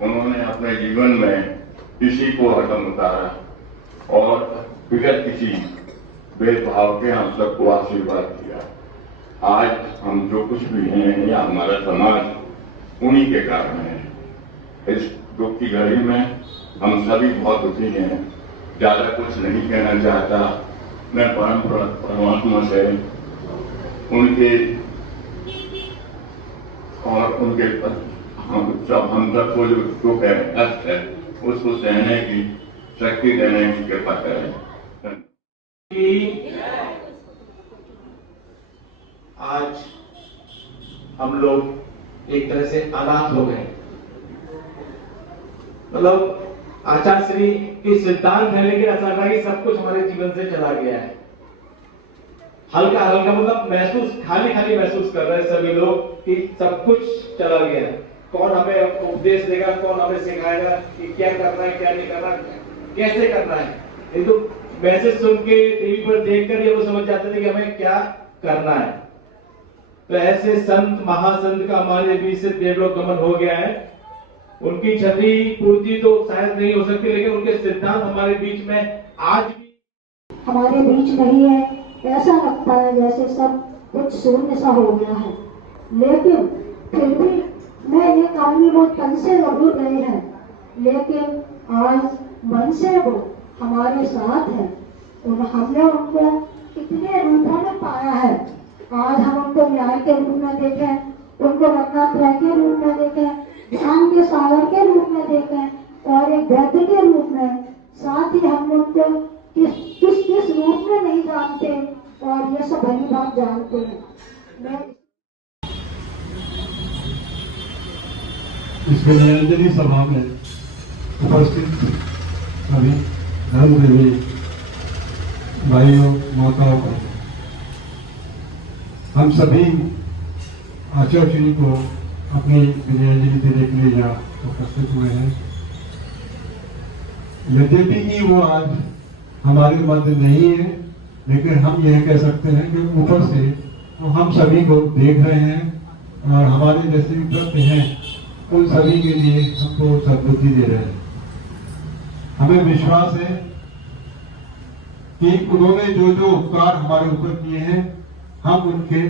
उन्होंने अपने जीवन में किसी को हरदम उतारा और बिगड़ किसी भेदभाव के हम सबको आशीर्वाद दिया। आज हम जो कुछ भी हैं या हमारा समाज उन्हीं के कारण है। इस दुख की घड़ी में हम सभी बहुत दुखी हैं। ज्यादा कुछ नहीं कहना चाहता। मैं परमात्मा से उनके और उनके हम सबको जो दुख है, कष्ट है, उसको सहने की शक्ति देने की कृपा करें। आज हम लोग एक तरह से अनाथ हो गए। मतलब आचार्य के सिद्धांत है, लेकिन ऐसा लग रहा है कि सब कुछ हमारे जीवन से चला गया है। हल्का हल्का मतलब महसूस, खाली खाली महसूस कर रहे हैं सभी लोग कि सब कुछ चला गया है। कौन हमें उपदेश देगा, कौन हमें सिखाएगा कि क्या करना है, क्या नहीं करना, कैसे करना है। ये तो मैसेज सुन के टीवी पर देखकर ये वो समझ जाते थे कि हमें क्या करना है। तो ऐसे संत महासंत का हमारे बीच से देवलोक गमन हो गया है। उनकी क्षति पूर्ति तो शायद नहीं हो सकती, लेकिन उनके सिद्धांत हमारे बीच में आज भी हमारे बीच नहीं है। ऐसा लगता है जैसे सब कुछ शून्य सा हो गया है, लेकिन फिर भी मैं ये कहूँगी वो तन से जरूर गए हैं, लेकिन आज मन से वो हमारे साथ है। हमने उनको कितने रूपों में पाया है। आज हम उनको न्याय के रूप में देखें, उनको रत्नात्रय के रूप में देखें, ध्यान के सागर के रूप में देखें और एक वैद्य के रूप में। साथ ही हम उनको किस रूप में नहीं जानते और ये सब भली बात जानते हैं। इस विनयाञ्जलि सभा में उपस्थित सभी धर्मदेवी भाइयों, माताओं को, हम सभी आचार्य जी को अपनी विनयाञ्जलि देने के लिए यहाँ उपस्थित हुए हैं। यद्यपि कि वो आज हमारे मध्य नहीं है, लेकिन हम यह कह सकते हैं कि ऊपर से वो हम सभी को देख रहे हैं और हमारे जैसे उपलब्ध हैं उन सभी के लिए हमको सद्बुद्धि दे रहे हैं। हमें विश्वास है कि उन्होंने जो जो उपकार हमारे ऊपर किए हैं, हम उनके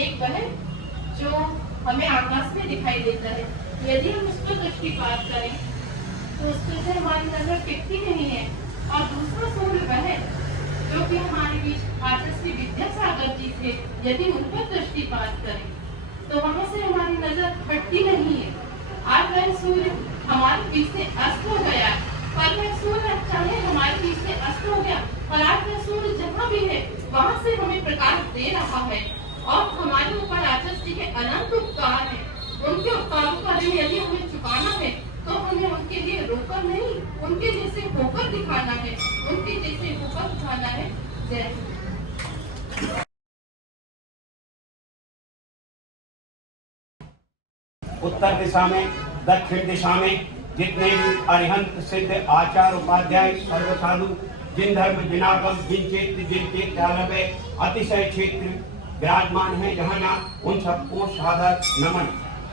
एक वह जो हमें आकाश में दिखाई देता है, यदि हम उस पर दृष्टिपात करें तो उस पर से हमारी नजर टिकती नहीं है। और दूसरा सूर्य वह जो कि हमारे बीच आचार्य विद्यासागर जी थे, यदि उन पर दृष्टिपात करें तो वहां से हमारी नजर हटती नहीं है। आज वह सूर्य हमारे बीच से अस्त हो गया, पर वह सूर्य चाहे हमारे बीच से अस्त हो गया, पर आज वह सूर्य जहाँ भी है वहां से हमें प्रकाश दे रहा है। और हमारे ऊपर आचार्य जी के अनंत उपकार है। उनके उपकारों का ऋण यदि हमें चुकाना है तो हमें उनके लिए रोकर नहीं, उनके जैसे होकर दिखाना है, उनके जैसे होकर दिखाना है। जय हिंद। उत्तर दिशा में, दक्षिण दिशा में जितने भी अरिहंत सिद्ध आचार्य उपाध्याय सर्व साधु, जिन धर्म जिनागम जिन चेत अतिशय क्षेत्र विराजमान है जहाँ उन सबको सादर नमन।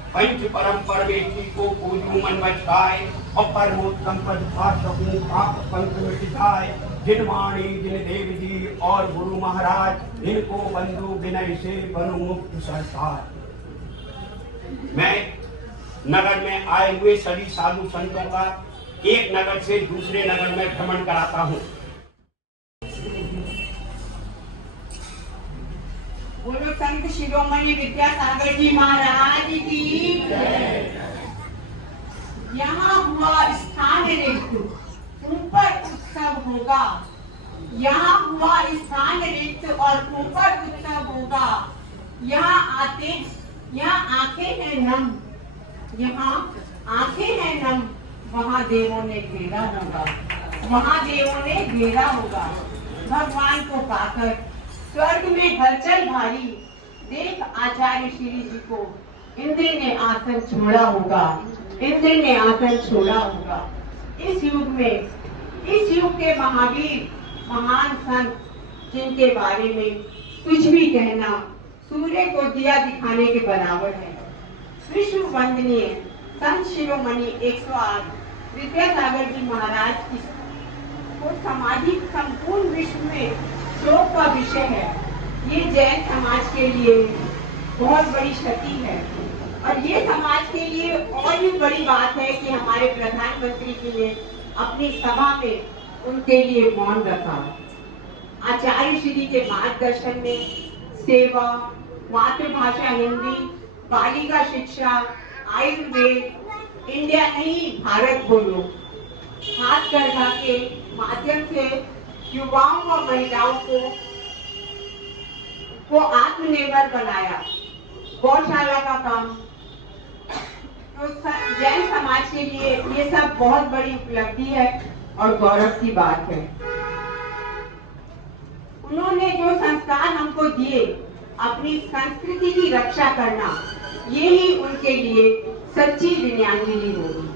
पंच परम परमेश्वरी को पूजू मन बचाए और परमोत्तम पद पा सकूं पाप पंथ मिट जाए। जिन वाणी जिन देव जी और गुरु महाराज, इनको बंधु विनय से बनु मुक्त सरकार। मैं नगर में आए हुए सभी साधु संतों का एक नगर से दूसरे नगर में भ्रमण कराता हूँ। बोलो संत शिरोमणि विद्यासागर जी महाराज की। यहाँ हुआ स्थान रिक्त, ऊपर उत्सव होगा। यहाँ हुआ स्थान रिक्त और ऊपर उत्सव होगा। यहाँ आंखें हैं नम, यहाँ आंखें हैं नम, वहाँ देवों ने घेरा होगा, वहाँ देवों ने घेरा होगा। भगवान को पाकर स्वर्ग में हलचल भारी, देख आचार्य श्री जी को इंद्र ने आसन छोड़ा होगा, इंद्र ने आसन छोड़ा होगा। इस युग में, इस युग के महावीर महान संत जिनके बारे में कुछ भी कहना सूर्य को दिया दिखाने के बराबर है। विश्व वंदनीय संत शिरोमणि 108 विद्यासागर जी महाराज की को सामाजिक संपूर्ण विश्व में शोक का विषय है। ये जैन समाज के लिए बहुत बड़ी क्षति है और ये समाज के लिए और भी बड़ी बात है कि हमारे प्रधानमंत्री जी ने अपनी सभा में उनके लिए मौन रखा। आचार्य श्री के मार्गदर्शन में सेवा, मातृभाषा हिंदी, बालिका शिक्षा, आयुर्वेद, इंडिया नहीं भारत बोलो, हाथकरघा के माध्यम से युवाओं व महिलाओं को आत्मनिर्भर बनाया। गौशाला का काम तो जैन समाज के लिए ये सब बहुत बड़ी उपलब्धि है और गौरव की बात है। उन्होंने जो संस्कार हमको दिए, अपनी संस्कृति की रक्षा करना, ये ही उनके लिए सच्ची विनयान्विनी होगी।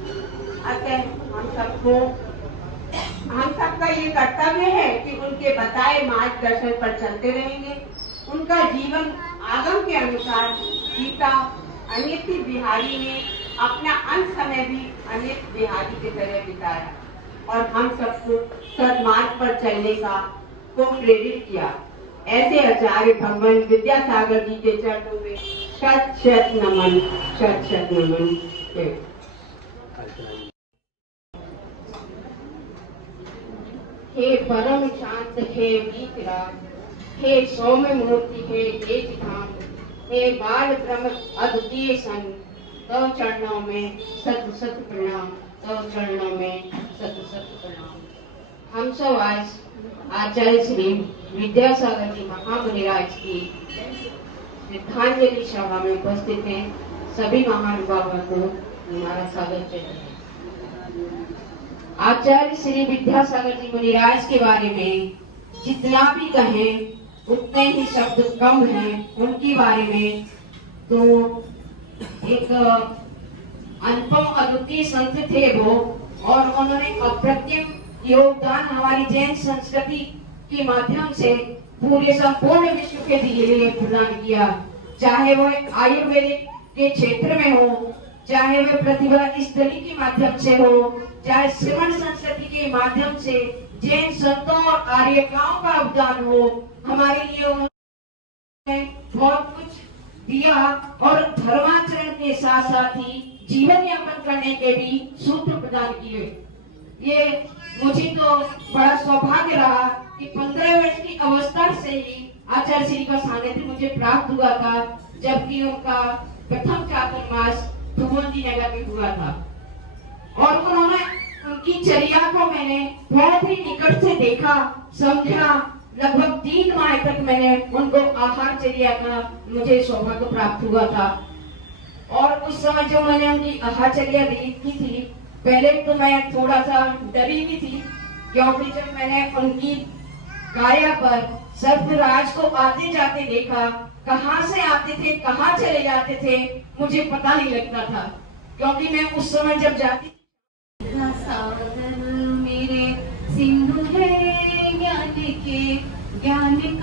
अतः हम सबका ये कर्तव्य है कि उनके बताए मार्गदर्शन पर चलते रहेंगे। उनका जीवन आगम के अनुसार गीता अनित्य बिहारी ने अपना अंत समय भी अनित्य बिहारी की तरह बिताया और हम सबको सन्मार्ग पर चलने को प्रेरित किया। ऐसे आचार्य भगवान विद्यासागर जी के चरणों में शत शत नमन, शत शत नमन। हे परम शांत, हे वीतराग, हे सौम्य मूर्ति, हे तेज धाम, हे बाल ब्रह्म अद्वितीय सन, तव चरणों में सत सत प्रणाम, तव चरणों में सत सत प्रणाम। हम सब आज आचार्य श्री विद्यासागर जी महामुनिराज की श्रद्धांजलि सभा में उपस्थित हैं। सभी महानुभावों को हमारा स्वागत है। आचार्य श्री विद्यासागर जी मुनिराज के बारे में जितना भी कहें उतने ही शब्द कम हैं। उनके बारे में तो एक अनुपम अद्वितीय संत थे वो, और उन्होंने अप्रतिम योगदान हमारी जैन संस्कृति के माध्यम से पूरे संपूर्ण विश्व के लिए प्रदान किया। चाहे वो आयुर्वेदिक के क्षेत्र में हो, चाहे वह प्रतिभा स्थली के माध्यम से हो, चाहे श्रवण संस्कृति के माध्यम से जैन संतों और आर्यकाओं का अवदान हो, हमारे लिए उन्होंने बहुत कुछ दिया और धर्माचरण के साथ साथ ही जीवन यापन करने के भी सूत्र प्रदान किए। ये मुझे तो बड़ा सौभाग्य रहा कि 15 वर्ष की अवस्था से ही आचार्य श्री का सानिध्य मुझे प्राप्त हुआ था, जबकि उनका प्रथम चातुर्मास धुमंदी नगर में हुआ था। और उन्होंने उनकी चर्या को मैंने बहुत ही निकट से देखा, समझा। लगभग 3 माह तक मैंने उनको आहार चर्या का मुझे सौभाग्य प्राप्त हुआ था। और उस समय जो मैंने उनकी आहार चर्या देखी थी, पहले तो मैं थोड़ा सा डरी भी थी, क्योंकि जब मैंने उनकी काया पर सर्पराज को आते जाते देखा, कहाँ से आते थे, कहाँ चले जाते थे, मुझे पता नहीं लगता था, क्योंकि मैं उस समय जब जाती मेरे सिंधु है ज्ञान के ज्ञान